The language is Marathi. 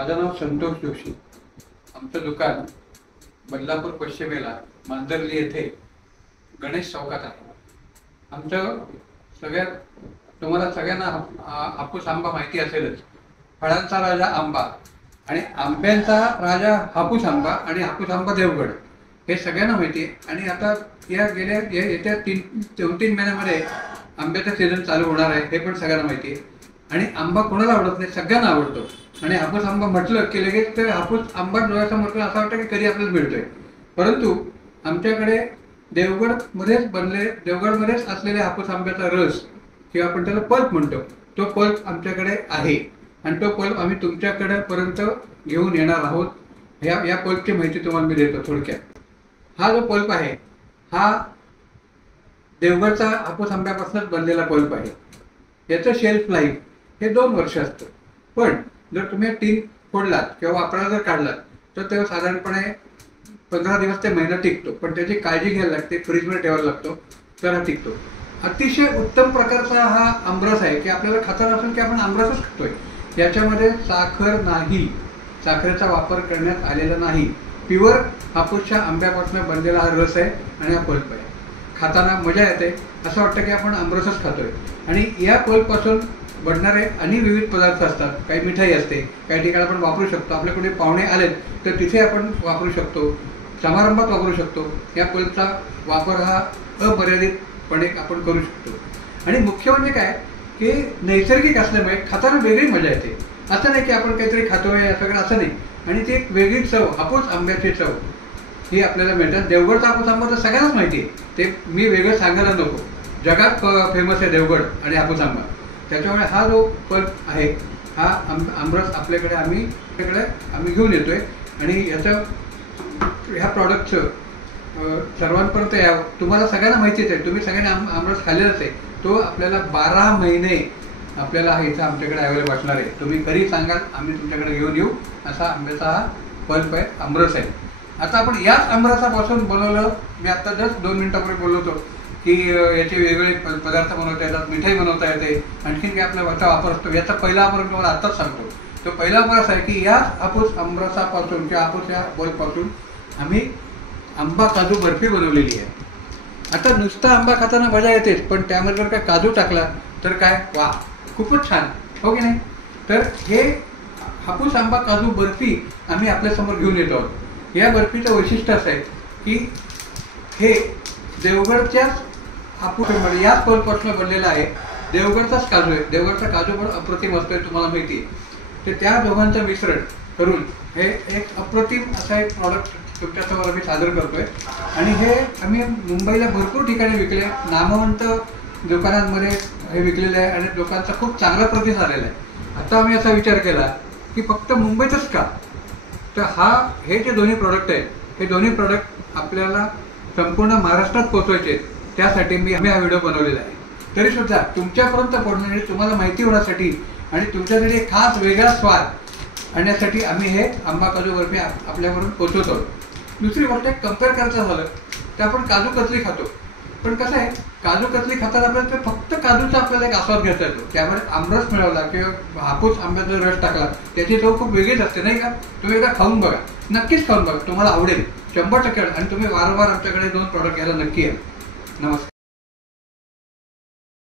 माझं नाव संतोष जोशी. आमचं दुकान बदलापूर पश्चिमेला मांजरली येथे गणेश चौकात आहे. आमचं तुम्हाला सगळ्यांना हापूस आंबा माहिती असेलच. फळांचा राजा आंबा आणि आंब्यांचा राजा हापूस आंबा आणि हापूस आंबा देवगड हे सगळ्यांना माहिती आहे. आणि आता येत्या 2-3 महिन्यामध्ये आंब्याचा सीझन चालू होणार आहे हे पण सगळ्यांना माहिती आहे. आणि आंबा कोणाला आवडत नाही, सगळ्यांना आवडतो. आणि हापूस आंबा म्हटलं की लगेच ते हापूस आंबा डोळ्याचा म्हटलं असं वाटतं की कधी आपल्याला मिळतोय. परंतु आमच्याकडे देवगडमध्येच असलेल्या हापूस आंब्याचा रस किंवा आपण त्याला पल्प म्हणतो, तो पल्प आमच्याकडे आहे. आणि तो पल्प आम्ही तुमच्याकडे पर्यंत घेऊन येणार आहोत. या पल्पची माहिती तुम्हाला मी देतो थोडक्यात. हा जो पल्प आहे हा देवगडचा हापूस आंब्यापासूनच बनलेला पल्प आहे. याचं शेल्फ लाईफ हे 2 वर्ष असतं. पण जर तुम्ही टीन फोडलात किंवा वापरायला जर काढलात तर ते साधारणपणे 15 दिवस ते महिना टिकतो. पण त्याची काळजी घ्यायला लागते, फ्रीजमध्ये ठेवायला लागतो, तर हा टिकतो. अतिशय उत्तम प्रकारचा हा आमरस आहे की आपल्याला खाताना असून की आपण आमरसच खातोय. याच्यामध्ये साखर नाही, साखरेचा वापर करण्यात आलेला नाही. प्युअर हापूसच्या आंब्यापासून बनलेला हा रस आहे आणि हा पल्प आहे. खाताना मजा येते, असं वाटतं की आपण आमरसच खातोय. आणि या पल्पपासून बनणारे अनेक विविध पदार्थ असतात. काही मिठाई असते, काही ठिकाणी आपण वापरू शकतो. आपल्या कुठे पाहुणे आलेत तर तिथे आपण वापरू शकतो, समारंभात वापरू शकतो. या पल्पचा वापर हा अमर्यादितपणे आपण करू शकतो. आणि मुख्य म्हणजे काय की नैसर्गिक असल्यामुळे खाताना वेगळी मजा येते. असं नाही की आपण काहीतरी खातोय या सगळं, असं नाही. आणि ती एक वेगळी चव, हापूस आंब्याची चव ही आपल्याला मिळतात. देवगडचा हापूस आंबा तर सगळ्यांनाच माहिती आहे, ते मी वेगळं सांगायला नको. जगात फेमस आहे देवगड आणि हापूस आंबा. त्याच्यामुळे हा जो पल्प आहे हा आमरस आम्ही घेऊन येतोय. आणि ह्या प्रॉडक्टचं सर्वांपर्यंत यावं. तुम्हाला सगळ्यांना माहितीच आहे, तुम्ही सगळ्यांनी आमरस खाल्लेलाच आहे. तो आपल्याला 12 महिने आपल्याला हा इथं आमच्याकडे अवेलेबल असणार आहे. तुम्ही कधी सांगाल आम्ही तुमच्याकडे घेऊन येऊ. असा आंब्याचा हा पल्प आहे, आमरस आहे. आता आपण याच आमरसापासून बनवलं, मी आता जस्ट 2 मिनिटापूर्वी बोललो होतो की याचे वेगवेगळे पदार्थ बनवता येतात, मिठाई बनवता येते, आणखीन काही आपल्या वरचा वापर असतो. याचा पहिला वापर तुम्हाला आत्ताच सांगतो. तो पहिला वापर असा आहे की या हापूस आमरसापासून किंवा हापूस या पल्पपासून आम्ही आंबा काजू बर्फी बनवलेली आहे. आता नुसता आंबा खाताना मजा येतेच, पण त्यामध्ये जर काय काजू टाकला तर काय वा, खूपच छान, हो की नाही. तर हे हापूस आंबा काजू बर्फी आम्ही आपल्यासमोर घेऊन येतो आहोत. या बर्फीचं वैशिष्ट्य असं आहे की हे देवगडच्याच हापूस याच पल्पपासून बनलेला आहे. देवगडचाच काजू आहे. देवगडचा काजू पण अप्रतिम असतोय, तुम्हाला माहिती आहे. तर त्या दोघांचं मिश्रण करून हे एक अप्रतिम असा एक प्रॉडक्ट तुमच्यासमोर आम्ही सादर करतोय. आणि हे आम्ही मुंबईला भरपूर ठिकाणी विकले, नामवंत दुकानांमध्ये हे विकलेलं आहे आणि लोकांचा खूप चांगला प्रतिसाद आलेला आहे. आता आम्ही असा विचार केला की फक्त मुंबईतच का, तर हे जे दोन्ही प्रॉडक्ट आहेत हे दोन्ही प्रॉडक्ट आपल्याला संपूर्ण महाराष्ट्रात पोहोचवायचे, त्यासाठी आम्ही हा व्हिडिओ बनवलेला आहे. तरी सुद्धा तुमच्यापर्यंत पोहोचण्यासाठी, तुम्हाला माहिती होण्यासाठी आणि तुमच्यासाठी एक खास वेगळा स्वाद आणण्यासाठी आम्ही हे आंबा काजू बर्फी आपल्याकडून पोहोचवतो. दुसरी गोष्ट एक कम्पेअर करायचं झालं तर आपण काजू कतली खातो, पण कसं आहे काजू कतली खाताना आपल्याला फक्त काजूचा आपल्याला एक आस्वाद घेता येतो. त्यामुळे आमरस मिळवला किंवा हापूस आंब्याचा रस टाकला त्याची चव खूप वेगळीच असते, नाही का. तुम्ही एकदा खाऊन बघा, नक्कीच खाऊन बघा, तुम्हाला आवडेल 100%. आणि तुम्ही वारंवार आमच्याकडे 2 प्रॉडक्ट घ्यायला नक्की या. नमस्कार.